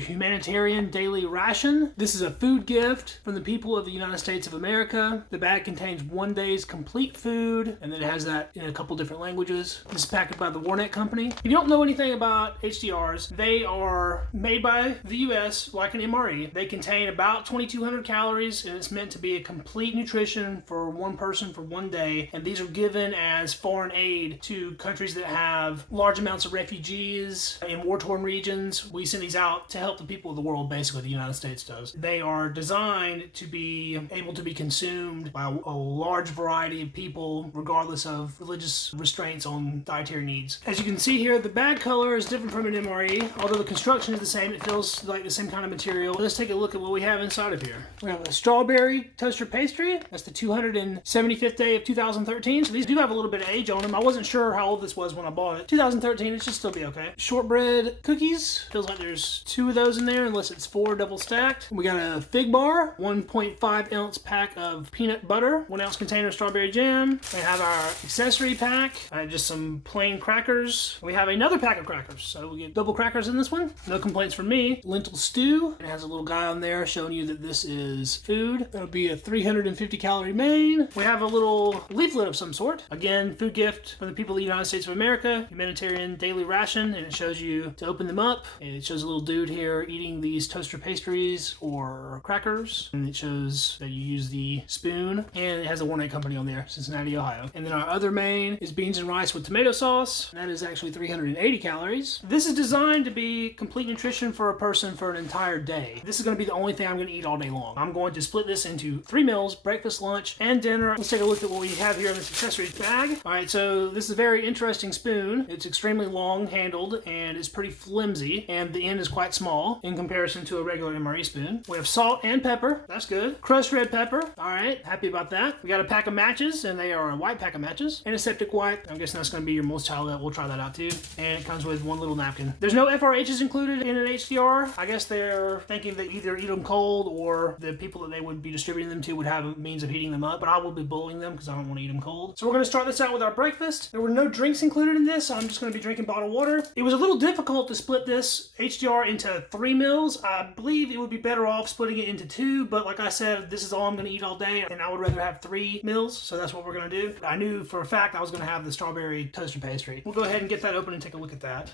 Humanitarian Daily Ration. This is a food gift from the people of the United States of America. The bag contains 1 day's complete food, and then it has that in a couple different languages. This is packaged by the Wornick company. If you don't know anything about HDRs, they are made by the US like an MRE. They contain about 2,200 calories, and it's meant to be a complete nutrition for one person for 1 day. And these are given as foreign aid to countries that have large amounts of refugees in war-torn regions. We send these out to help the people of the world, basically, the United States does. They are designed to be able to be consumed by a large variety of people, regardless of religious restraints on dietary needs. As you can see here, the bag color is different from an MRE, although the construction is the same. It feels like the same kind of material. Let's take a look at what we have inside of here. We have a strawberry toaster pastry. That's the 275th day of 2013. So these do have a little bit of age on them. I wasn't sure how old this was when I bought it. 2013, it should still be okay. Shortbread cookies. Feels like there's 2 of those in there, unless it's 4 double stacked. We got a fig bar, 1.5 ounce pack of peanut butter, 1 ounce container of strawberry jam. We have our accessory pack, just some plain crackers. We have another pack of crackers, so we get double crackers in this one. No complaints from me. Lentil stew. It has a little guy on there showing you that this is food. That'll be a 350 calorie main. We have a little leaflet of some sort. Again, food gift from the people of the United States of America. Humanitarian Daily Ration, and it shows you to open them up. And it shows a little dude here eating these toaster pastries or crackers. And it shows that you use the spoon. And it has the Wornick company on there, Cincinnati, Ohio. And then our other main is beans and rice with tomato sauce. That is actually 380 calories. This is designed to be complete nutrition for a person for an entire day. This is going to be the only thing I'm going to eat all day long. I'm going to split this into 3 meals: breakfast, lunch, and dinner. Let's take a look at what we have here in this accessories bag. All right, so this is a very interesting spoon. It's extremely long handled and it's pretty flimsy, and the end is quite small in comparison to a regular MRE spoon. We have salt and pepper. That's good. Crushed red pepper. All right, happy about that. We got a pack of matches, and they are a white pack of matches. Antiseptic wipe. I'm guessing that's going to be your most child. We'll try that out too. And it comes with 1 little napkin. There's no FRHs included in an HDR. I guess they're thinking that either eat them cold or the people that they would be distributing them to would have a means of heating them up, but I will be bullying them because I don't want to eat them cold. So we're going to start this out with our breakfast. There were no drinks included in this, so I'm just going to be drinking bottled water. It was a little difficult to split this HDR into 3 meals. I believe it would be better off splitting it into 2, but like I said, this is all I'm going to eat all day, and I would rather have 3 meals, so that's what we're going to do. I knew for a fact I was going to have the strawberry toaster pastry. We'll go ahead and get that open and take a look at that.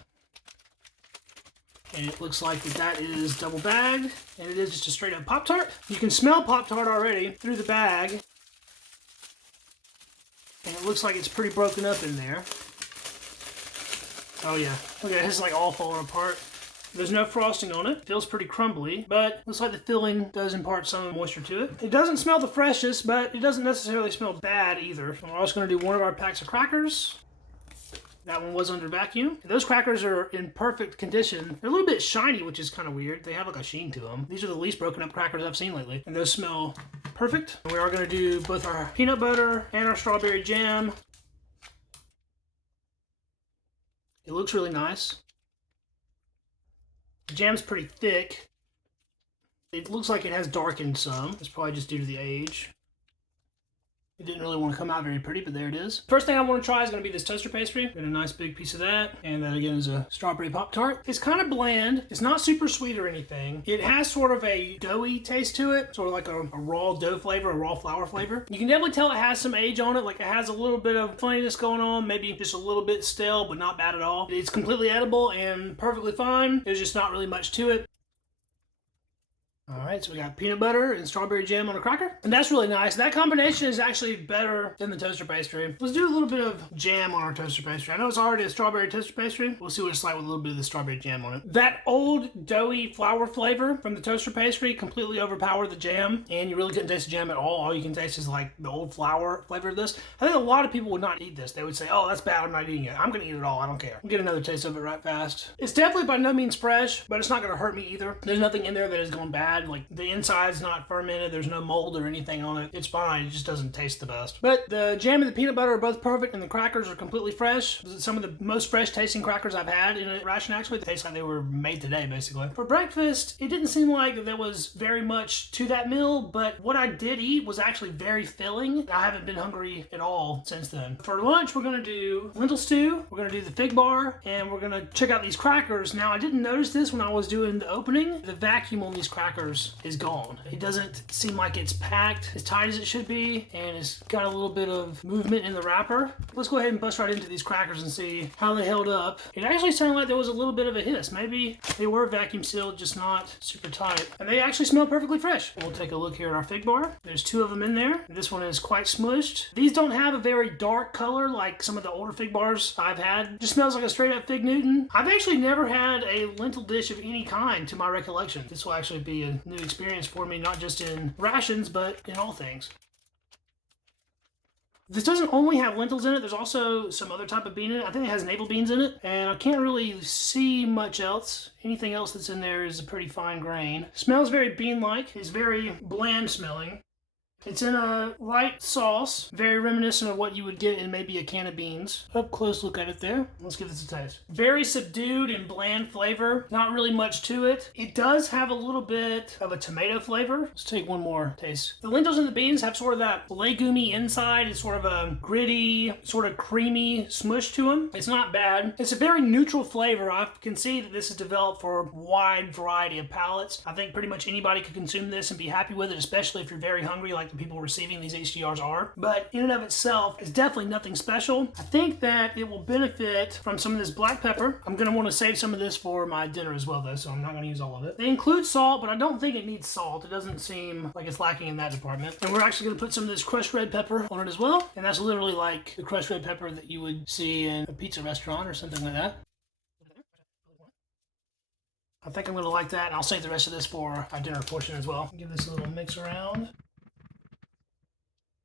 And it looks like that is double bagged, and it is just a straight up Pop-Tart. You can smell Pop-Tart already through the bag, and it looks like it's pretty broken up in there. Oh yeah, look at it, it's like all falling apart. There's no frosting on it. Feels pretty crumbly, but looks like the filling does impart some moisture to it. It doesn't smell the freshest, but it doesn't necessarily smell bad either. So we're also going to do 1 of our packs of crackers. That one was under vacuum. Those crackers are in perfect condition. They're a little bit shiny, which is kind of weird. They have like a sheen to them. These are the least broken up crackers I've seen lately. And those smell perfect. And we are going to do both our peanut butter and our strawberry jam. It looks really nice. The jam's pretty thick. It looks like it has darkened some. It's probably just due to the age. It didn't really want to come out very pretty, but there it is. First thing I want to try is going to be this toaster pastry. Get a nice big piece of that. And that again is a strawberry Pop-Tart. It's kind of bland. It's not super sweet or anything. It has sort of a doughy taste to it. Sort of like a raw dough flavor, a raw flour flavor. You can definitely tell it has some age on it. Like it has a little bit of funniness going on. Maybe just a little bit stale, but not bad at all. It's completely edible and perfectly fine. There's just not really much to it. Alright, so we got peanut butter and strawberry jam on a cracker. And that's really nice. That combination is actually better than the toaster pastry. Let's do a little bit of jam on our toaster pastry. I know it's already a strawberry toaster pastry. We'll see what it's like with a little bit of the strawberry jam on it. That old doughy flour flavor from the toaster pastry completely overpowered the jam. And you really couldn't taste the jam at all. All you can taste is like the old flour flavor of this. I think a lot of people would not eat this. They would say, oh, that's bad, I'm not eating it. I'm going to eat it all, I don't care. I'll get another taste of it right fast. It's definitely by no means fresh, but it's not going to hurt me either. There's nothing in there that is going bad. bad. Like the inside's not fermented, there's no mold or anything on it. It's fine, it just doesn't taste the best. But the jam and the peanut butter are both perfect, and the crackers are completely fresh. Some of the most fresh tasting crackers I've had in a ration, actually. They taste like they were made today, basically. For breakfast, it didn't seem like there was very much to that meal, but what I did eat was actually very filling. I haven't been hungry at all since then. For lunch, we're gonna do lentil stew, we're gonna do the fig bar, and we're gonna check out these crackers. Now, I didn't notice this when I was doing the opening. The vacuum on these crackers is gone. It doesn't seem like it's packed as tight as it should be, and it's got a little bit of movement in the wrapper. Let's go ahead and bust right into these crackers and see how they held up. It actually sounded like there was a little bit of a hiss. Maybe they were vacuum sealed, just not super tight. And they actually smell perfectly fresh. We'll take a look here at our fig bar. There's 2 of them in there. This one is quite smushed. These don't have a very dark color like some of the older fig bars I've had. Just smells like a straight up Fig Newton. I've actually never had a lentil dish of any kind to my recollection. This will actually be a new experience for me, not just in rations, but in all things. This doesn't only have lentils in it, there's also some other type of bean in it. I think it has navel beans in it, and I can't really see much else. Anything else that's in there is a pretty fine grain. Smells very bean-like. It's very bland smelling. It's in a light sauce, very reminiscent of what you would get in maybe a can of beans. Up close look at it there. Let's give this a taste. Very subdued and bland flavor. Not really much to it. It does have a little bit of a tomato flavor. Let's take one more taste. The lentils and the beans have sort of that legumy inside. It's sort of a gritty, sort of creamy smush to them. It's not bad. It's a very neutral flavor. I can see that this is developed for a wide variety of palates. I think pretty much anybody could consume this and be happy with it, especially if you're very hungry like the people receiving these HDRs are. But in and of itself, it's definitely nothing special. I think that it will benefit from some of this black pepper. I'm going to want to save some of this for my dinner as well, though, so I'm not going to use all of it. They include salt, but I don't think it needs salt. It doesn't seem like it's lacking in that department. And we're actually going to put some of this crushed red pepper on it as well. And that's literally like the crushed red pepper that you would see in a pizza restaurant or something like that. I think I'm going to like that, and I'll save the rest of this for our dinner portion as well. Give this a little mix around.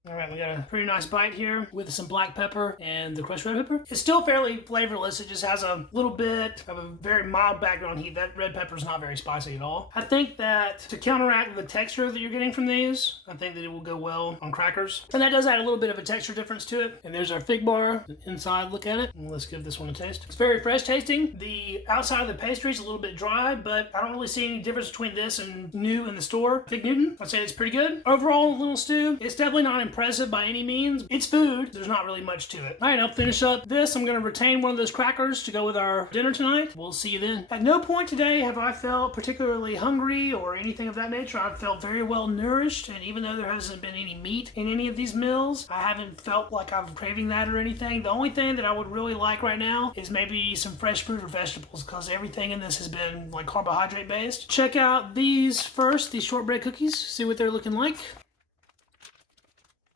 All right, we got a pretty nice bite here with some black pepper and the crushed red pepper. It's still fairly flavorless. It just has a little bit of a very mild background heat. That red pepper is not very spicy at all. I think that to counteract the texture that you're getting from these, I think that it will go well on crackers. And that does add a little bit of a texture difference to it. And there's our fig bar. Inside, look at it. And let's give this one a taste. It's very fresh tasting. The outside of the pastry is a little bit dry, but I don't really see any difference between this and new in the store. Fig Newton, I'd say it's pretty good. Overall, little stew, it's definitely not impressive by any means. It's food. There's not really much to it. All right, I'll finish up this. I'm going to retain one of those crackers to go with our dinner tonight. We'll see you then. At no point today have I felt particularly hungry or anything of that nature. I've felt very well nourished, and even though there hasn't been any meat in any of these meals, I haven't felt like I'm craving that or anything. The only thing that I would really like right now is maybe some fresh fruit or vegetables, because everything in this has been like carbohydrate based. Check out these first, these shortbread cookies. See what they're looking like.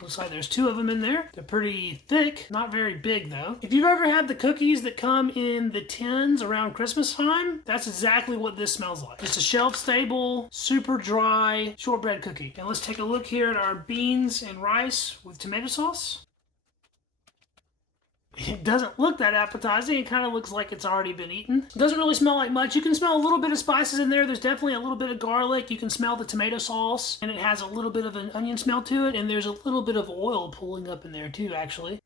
Looks like there's 2 of them in there. They're pretty thick, not very big though. If you've ever had the cookies that come in the tins around Christmas time, that's exactly what this smells like. It's a shelf-stable, super dry shortbread cookie. And let's take a look here at our beans and rice with tomato sauce. It doesn't look that appetizing. It kind of looks like it's already been eaten. It doesn't really smell like much. You can smell a little bit of spices in there. There's definitely a little bit of garlic. You can smell the tomato sauce, and it has a little bit of an onion smell to it, and there's a little bit of oil pulling up in there too, actually.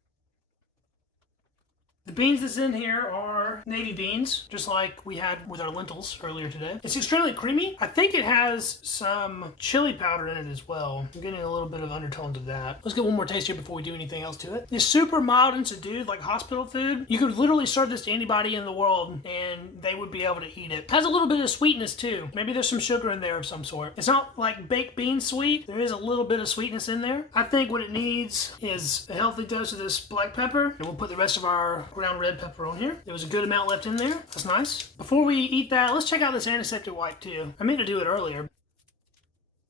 The beans that's in here are navy beans, just like we had with our lentils earlier today. It's extremely creamy. I think it has some chili powder in it as well. I'm getting a little bit of undertones of that. Let's get one more taste here before we do anything else to it. It's super mild and subdued, like hospital food. You could literally serve this to anybody in the world and they would be able to eat it. It has a little bit of sweetness too. Maybe there's some sugar in there of some sort. It's not like baked bean sweet. There is a little bit of sweetness in there. I think what it needs is a healthy dose of this black pepper, and we'll put the rest of our ground red pepper on here. There was a good amount left in there. That's nice. Before we eat that, let's check out this antiseptic wipe too. I meant to do it earlier.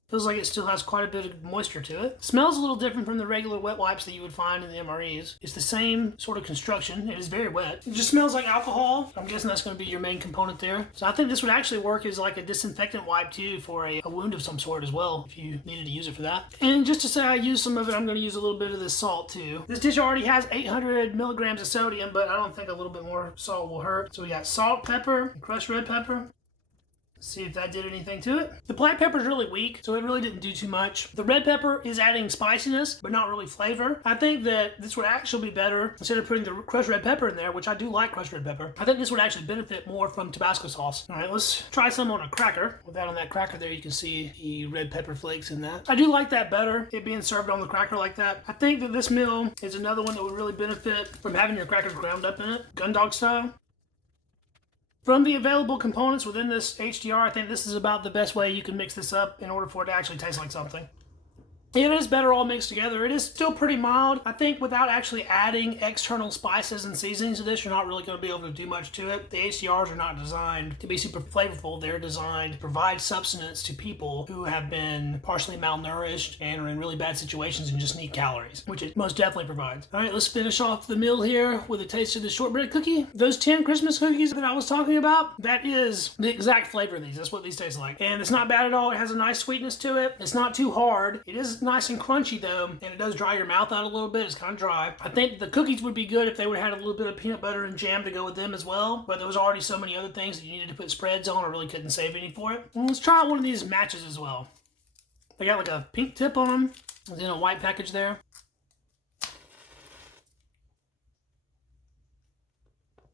Feels like it still has quite a bit of moisture to it. Smells a little different from the regular wet wipes that you would find in the MREs. It's the same sort of construction. It is very wet. It just smells like alcohol. I'm guessing that's going to be your main component there. So I think this would actually work as like a disinfectant wipe too for a wound of some sort as well, if you needed to use it for that. And just to say I used some of it, I'm going to use a little bit of this salt too. This dish already has 800 milligrams of sodium, but I don't think a little bit more salt will hurt. So we got salt, pepper, and crushed red pepper. See if that did anything to it. The black pepper is really weak, so it really didn't do too much. The red pepper is adding spiciness, but not really flavor. I think that this would actually be better instead of putting the crushed red pepper in there, which I do like crushed red pepper. I think this would actually benefit more from Tabasco sauce. All right, let's try some on a cracker. With that on that cracker there, you can see the red pepper flakes in that. I do like that better, it being served on the cracker like that. I think that this meal is another one that would really benefit from having your crackers ground up in it, gun dog style. From the available components within this HDR, I think this is about the best way you can mix this up in order for it to actually taste like something. It is better all mixed together. It is still pretty mild. I think without actually adding external spices and seasonings to this, you're not really going to be able to do much to it. The HDRs are not designed to be super flavorful. They're designed to provide sustenance to people who have been partially malnourished and are in really bad situations and just need calories, which it most definitely provides. All right, let's finish off the meal here with a taste of the shortbread cookie. Those 10 Christmas cookies that I was talking about, that is the exact flavor of these. That's what these taste like. And it's not bad at all. It has a nice sweetness to it. It's not too hard. It is nice and crunchy though, and it does dry your mouth out a little bit. It's kind of dry. I think the cookies would be good if they would have had a little bit of peanut butter and jam to go with them as well, but there was already so many other things that you needed to put spreads on. I really couldn't save any for it. And let's try out one of these matches as well. They got like a pink tip on them, and then a white package there.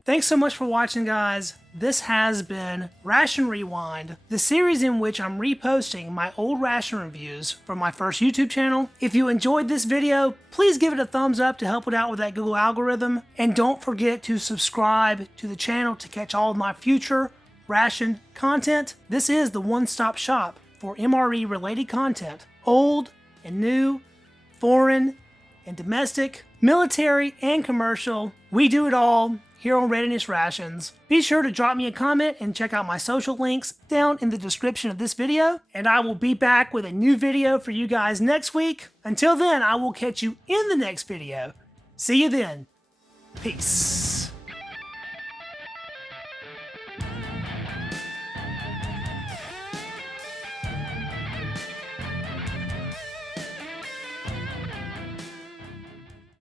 Thanks so much for watching, guys. This has been Ration Rewind, the series in which I'm reposting my old ration reviews from my first YouTube channel. If you enjoyed this video, please give it a thumbs up to help it out with that Google algorithm. And don't forget to subscribe to the channel to catch all of my future ration content. This is the one-stop shop for MRE related content. Old and new, foreign and domestic, military and commercial. We do it all here on Readiness Rations. Be sure to drop me a comment and check out my social links down in the description of this video. And I will be back with a new video for you guys next week. Until then, I will catch you in the next video. See you then. Peace.